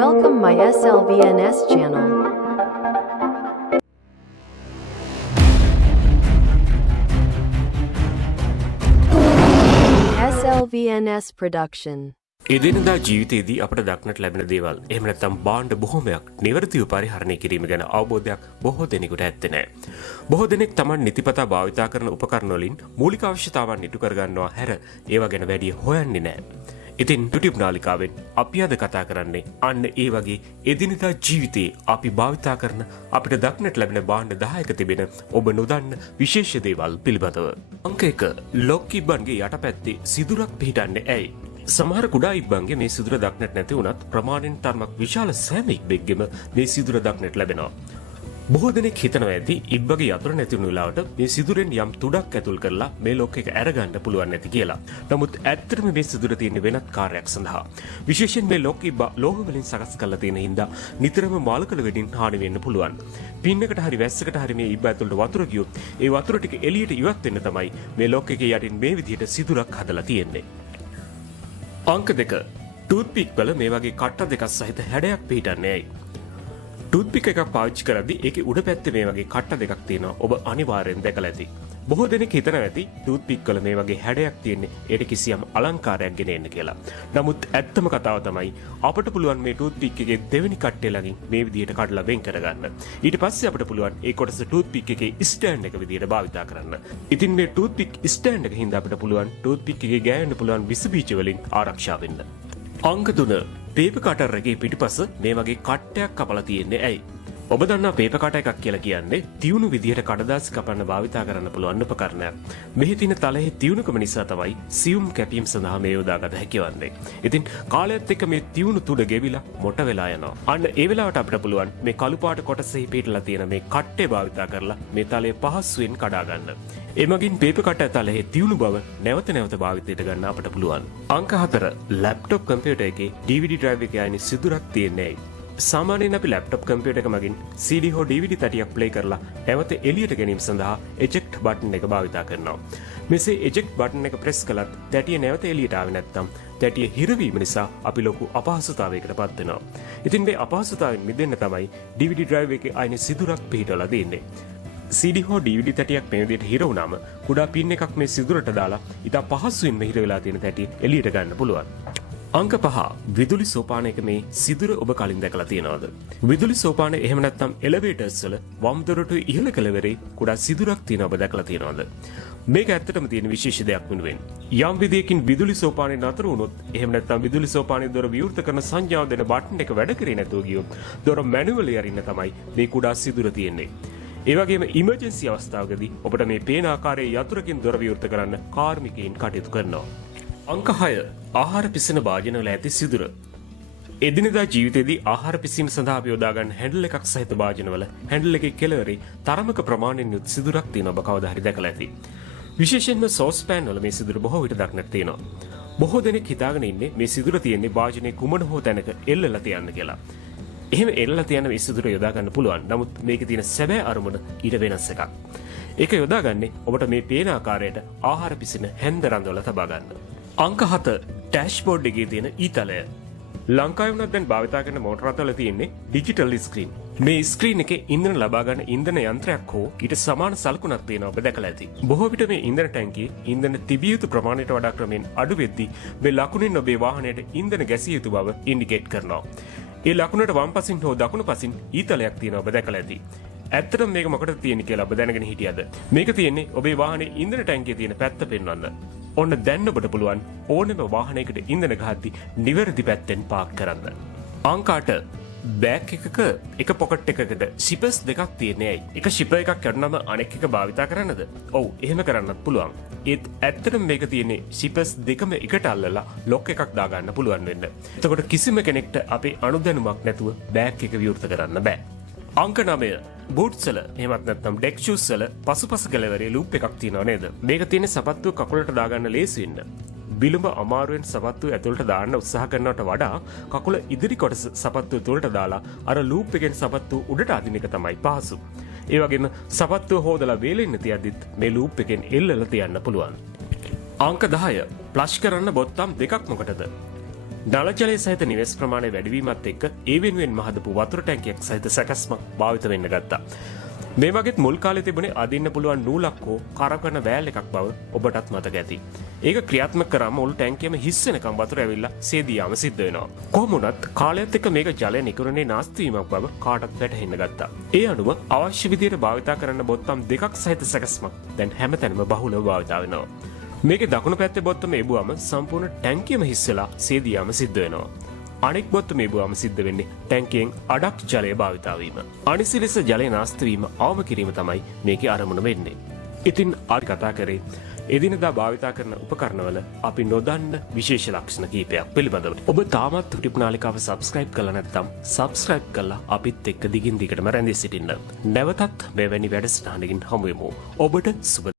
Welcome my SLVNS channel. SLVNS production. එදිනදා ජීවිතයේදී අපට දක්නට ලැබෙන දේවල් එහෙම නැත්නම් භාණ්ඩ බොහොමයක් නිවැරදිව පරිහරණය කිරීම ගැන අවබෝධයක් බොහෝ දෙනෙකුට ඇත්තේ නැහැ. බොහෝ දෙනෙක් Taman නිතිපතා භාවිතා කරන උපකරණ වලින් මූලික අවශ්‍යතාවන් ඉටු කර ගන්නවා හැර ඒවා ගැන වැඩි හොයන්නේ නැහැ. ඉතින් YouTube නාලිකාවෙන් අපි අද කතා කරන්නේ අන්න ඒ වගේ එදිනදා ජීවිතයේ අපි භාවිතා කරන අපිට දක්නට ලැබෙන භාණ්ඩ 10ක තිබෙන ඔබ නොදන්න විශේෂ දේවල් පිළිබඳව. අංක 1 ලොක් ඉබ්බන්ගේ යටපැත්තේ සිදුරක් පිහිටන්නේ ඇයි? සමහර කුඩා ඉබ්බන්ගේ මේ සිදුර දක්නට නැති වුණත් ප්‍රමාණයෙන් තරමක් විශාල සෑම ඉබ්බෙක්ගෙම මේ සිදුර දක්නට ලැබෙනවා. බොහෝ දෙනෙක් හිතනවා ඇති ඉබ්බගේ යතුර නැති වුණු වෙලාවට මේ සිදුරෙන් යම් තුඩක් ඇතුල් කරලා මේ ලොක් එක අරගන්න පුළුවන් නැති කියලා. නමුත් ඇත්තටම මේ සිදුර තියෙන වෙනත් කාර්යයක් සඳහා. විශේෂයෙන් මේ ලොක් ඉබ්බ ලෝහ වලින් සකස් කරලා තියෙන හින්දා නිතරම මාළකල වෙඩින් හානි වෙන්න පුළුවන්. පින්නකට හරි වැස්සකට හරි මේ ඉබ්බ ඇතුළට වතුර ගියොත් ඒ වතුර ටික එළියට ඉවත් වෙන්න තමයි මේ ලොක් එකේ යටින් මේ විදිහට සිදුරක් හදලා තියෙන්නේ. අංක 2 ටූත්පික් වල මේ වගේ කට්ට දෙකක් සහිත හැඩයක් පිහිටන්නේ ඇයි? ටූත්පික් එකක් පාවිච්චි කරද්දී ඒකේ උඩ පැත්තේ මේ වගේ කට්ට දෙකක් තියෙනවා. ඔබ අනිවාර්යෙන් දැකලා ඇති. බොහෝ දෙනෙක් හිතනවා ඇති ටූත්පික් වල මේ වගේ හැඩයක් තියෙන්නේ ඒට කිසියම් අලංකාරයක් ගෙන එන්න කියලා. නමුත් ඇත්තම කතාව තමයි අපට පුළුවන් මේ ටූත්පික් එකේ දෙවෙනි කට්ටේ ළඟින් මේ විදිහට කඩලා වෙන් කරගන්න. ඊට පස්සේ අපිට පුළුවන් ඒ කොටස ටූත්පික් එකේ ස්ටෑන්ඩ් එක විදිහට භාවිතා කරන්න. ඉතින් මේ ටූත්පික් ස්ටෑන්ඩ් එක හින්දා අපිට පුළුවන් ටූත්පික් එකේ ගෑවෙන්න පුළුවන් විස බීජ වලින් ආරක්ෂා වෙන්න. අංක 3 පේපර් කටර් එකේ පිටිපස මේ වගේ කට්ටයක් කපලා තියෙන්නේ ඇයි? ඔබ දන්නා පේපර් කටර් එකක් කියලා කියන්නේ තියුණු විදිහට කඩදාසි කපන්න භාවිතා කරන්න පුළුවන් උපකරණයක්. මෙහි තියෙන තලයේ තියුණුකම නිසා තමයි සියුම් කැපීම් සඳහා මේ යොදාගත හැකිවන්නේ. ඉතින් කාලයත් එක්ක මේ තියුණු තුඩ ගෙවිලා මොට වෙලා යනවා. අන්න ඒ වෙලාවට අපිට පුළුවන් මේ කළු පාට කොටසෙහි පිටලා තියෙන මේ කට්ටේ භාවිතා කරලා මේ තලය පහසුවෙන් කඩා ගන්න. එමගින් පේපර් කටර් තලයේ තියුණු බව නැවත නැවත භාවිතයට ගන්න අපට පුළුවන්. අංක 4 ලැප්ටොප් කම්පියුටර් එකේ DVD drive එකේ අයින සිදුරක් තියෙන්නේ. සාමාන්‍යයෙන් අපි ලැප්ටොප් කම්පියුටර් එක මගින් CD හෝ DVD තටියක් ප්ලේ කරලා නැවත එළියට ගැනීම සඳහා eject බටන් එක භාවිතා කරනවා. මෙසේ eject බටන් එක ප්‍රෙස් කළත් තැටිය නැවත එළියට ආවේ නැත්නම් තැටිය හිරවීම නිසා අපි ලොකු අපහසුතාවයකට පත් වෙනවා. ඉතින් මේ අපහසුතාවෙන් මිදෙන්න තමයි DVD drive එකේ අයින සිදුරක් පිහිටවලා දෙන්නේ. CD හෝ DVD තැටියක් මේ විදිහට හිර වුණාම කුඩා පින් එකක් මේ සිදුරට දාලා ඉතා පහසුවෙන්ම හිර වෙලා තියෙන තැටිය එළියට ගන්න පුළුවන්. අංක 5 විදුලි සෝපානයක මේ සිදුර ඔබ කලින් දැකලා තියෙනවද? විදුලි සෝපානය එහෙම නැත්නම් එලිවේටර්ස් වල වම් දොරටුවේ ඉහළ කෙළවරේ කුඩා සිදුරක් තියෙන ඔබ දැකලා තියෙනවද? මේක ඇත්තටම තියෙන විශේෂ දෙයක් වෙනුවෙන්. යම් විදියකින් විදුලි සෝපානය නතර වුණොත් එහෙම නැත්නම් විදුලි සෝපානයේ දොර විවෘත කරන සංඥාව දෙන බටන් එක වැඩ කරේ නැතුව ගියොත් දොර මැනුවලි අරින්න තමයි මේ කුඩා සිදුර තියෙන්නේ. ඒ වගේම ඉමර්ජන්සි අවස්ථාවකදී ඔබට මේ පේන ආකාරයේ යතුරකින් දොර විවෘත කරන්න කාර්මිකයින් කටයුතු කරනවා. අංක 6 ආහාර පිසෙන භාජනවල ඇති සිදුර. එදිනෙදා ජීවිතයේදී ආහාර පිසීම සඳහා අපි යොදා ගන්න හැන්ඩල් එකක් සහිත භාජනවල හැන්ඩල් එකේ කෙළවරේ තරමක ප්‍රමාණයෙන් යුත් සිදුරක් තියෙන ඔබ කවදා හරි දැකලා ඇති. විශේෂයෙන්ම සෝස් පෑන් වල මේ සිදුර බොහෝ විට දක්නට තියෙනවා. බොහෝ දෙනෙක් හිතාගෙන ඉන්නේ මේ සිදුර තියෙන්නේ භාජනයේ කුමන හෝ තැනක එල්ලලා තියන්න කියලා. එහෙම එල්ලලා තියන මේ සිදුර යොදා ගන්න පුළුවන්. නමුත් මේකේ තියෙන සැබෑ අරමුණ ඊට වෙනස් එකක්. ඒක යොදාගන්නේ ඔබට මේ පේන ආකාරයට ආහාර පිසෙන හැන්ද රඳවල තබා ගන්න. අංක 7 ඩෑෂ්බෝඩ් එකේ තියෙන ඊතලය. ලංකාවේ වුණත් දැන් භාවිතා කරන මෝටර රථවල තියෙන්නේ ඩිජිටල් ස්ක්‍රීන්. මේ ස්ක්‍රීන් එකේ ඉන්ධන ලබා ගන්න ඉන්ධන යන්ත්‍රයක් හෝ ඊට සමාන සලකුණක් තියෙනවා ඔබ දැකලා ඇති. බොහෝ විට මේ ඉන්ධන ටැංකියේ ඉන්ධන තිබිය යුතු ප්‍රමාණයට වඩා ක්‍රමෙන් අඩු වෙද්දී මේ ලකුණෙන් ඔබේ වාහනයට ඉන්ධන ගැසිය යුතු බව ඉන්ඩිකේට් කරනවා. ඒ ලකුණට වම් පසින් හෝ දකුණු පසින් ඊතලයක් තියෙනවා ඔබ දැකලා ඇති. ඇත්තටම මේක මොකටද තියෙන්නේ කියලා ඔබ දැනගෙන හිටියද? මේක තියෙන්නේ ඔබේ වාහනේ ඉන්ධන ටැංකියේ තියෙන පැත්ත පෙන්වන්න. ඔන්න දැන් ඔබට පුළුවන් ඕනෙම වාහනයකට ඉන්ධන ගහද්දී නිවැරදි පැත්තෙන් පාක් කරන්න. අංක 8 බෑග් එකක එක පොකට් එකකට ෂිපර්ස් දෙකක් තියෙන්නේ ඇයි? එක ෂිපර් එකක් කඩනම අනෙක් එක භාවිතා කරන්නද? ඔව් එහෙම කරන්නත් පුළුවන්. ඒත් ඇත්තටම මේක තියෙන්නේ ෂිපර්ස් දෙකම එකට අල්ලලා ලොක් එකක් දාගන්න පුළුවන් වෙන්න. එතකොට කිසිම කෙනෙක්ට අපේ අනුදැනුමක් නැතුව බෑග් එක විවෘත කරන්න බෑ. අංක 9 බූට්ස් වල එහෙමත් නැත්නම් ඩෙක් ෂූස් වල පසුපස කෙළවරේ ලූප් එකක් තියෙනව නේද? මේක තියෙන්නේ සපත්තුව කකුලට දාගන්න ලේසි වෙන්න. විලුඹ අමාරුවෙන් සපත්තුව ඇතුළට දාන්න උත්සාහ කරනවට වඩා කකුල ඉදිරි කොටස සපත්තුව තුළට දාලා අර ලූප් එකෙන් සපත්තුව උඩට අදින එක තමයි පහසු. ඒ වගේම සපත්තුව හොදලා වේලෙන්න තියද්දිත් මේ ලූප් එකෙන් එල්ලලා තියන්න පුළුවන්. අංක 10 ප්ලෂ් කරන්න බොත්තම් දෙකක් මොකටද? නල ජලය සහිත නිවෙස් ප්‍රමාණය වැඩිවීමත් එක්ක ඒ වෙනුවෙන් මහදපු වතුර ටැංකියක් සහිත සැකස්මක් භාවිත වෙන්න ගත්තා. මේ වගේත් මුල් කාලේ තිබුණේ අදින්න පුළුවන් නූලක් හෝ කරකවන වෑල් එකක් බව ඔබටත් මතක ඇති. ඒක ක්‍රියාත්මක කරාම මුළු ටැංකියම හිස් වෙනකම් වතුර ඇවිල්ලා සේදී යාම සිද්ධ වෙනවා. කොහොම වුණත් කාලයත් එක්ක මේක ජලය නිකරුණේ නාස්ති වීමක් බව කාටත් වැටහෙන්න ගත්තා. ඒ අනුව අවශ්‍ය විදියට භාවිතා කරන්න බොත්තම් දෙකක් සහිත සැකස්මක් දැන් හැමතැනම බහුලව භාවිතා වෙනවා. මේකේ දකුණු පැත්තේ බොත්තම එබුවම සම්පූර්ණ ටැංකියම හිස් වෙලා සේදී යාම සිද්ධ වෙනවා. අනෙක් බොත්තම එබුවම සිද්ධ වෙන්නේ ටැංකියෙන් අඩක් ජලය භාවිතා වීම. අනිසි ලෙස ජලය නාස්ති වීම අවම කිරීම තමයි මේකේ අරමුණ වෙන්නේ. ඉතින් අද කතා කරේ එදිනදා භාවිතා කරන උපකරණවල අපි නොදන්න විශේෂ ලක්ෂණ කීපයක් පිළිබඳව. ඔබ තාමත් ටුටිප් නාලිකාව සබ්ස්ක්‍රයිබ් කරලා නැත්නම් සබ්ස්ක්‍රයිබ් කරලා අපිත් එක්ක දිගින් දිගටම රැඳී සිටින්න. නැවතත් මෙවැනි වැඩසටහනකින් හමු වෙමු. ඔබට සුබ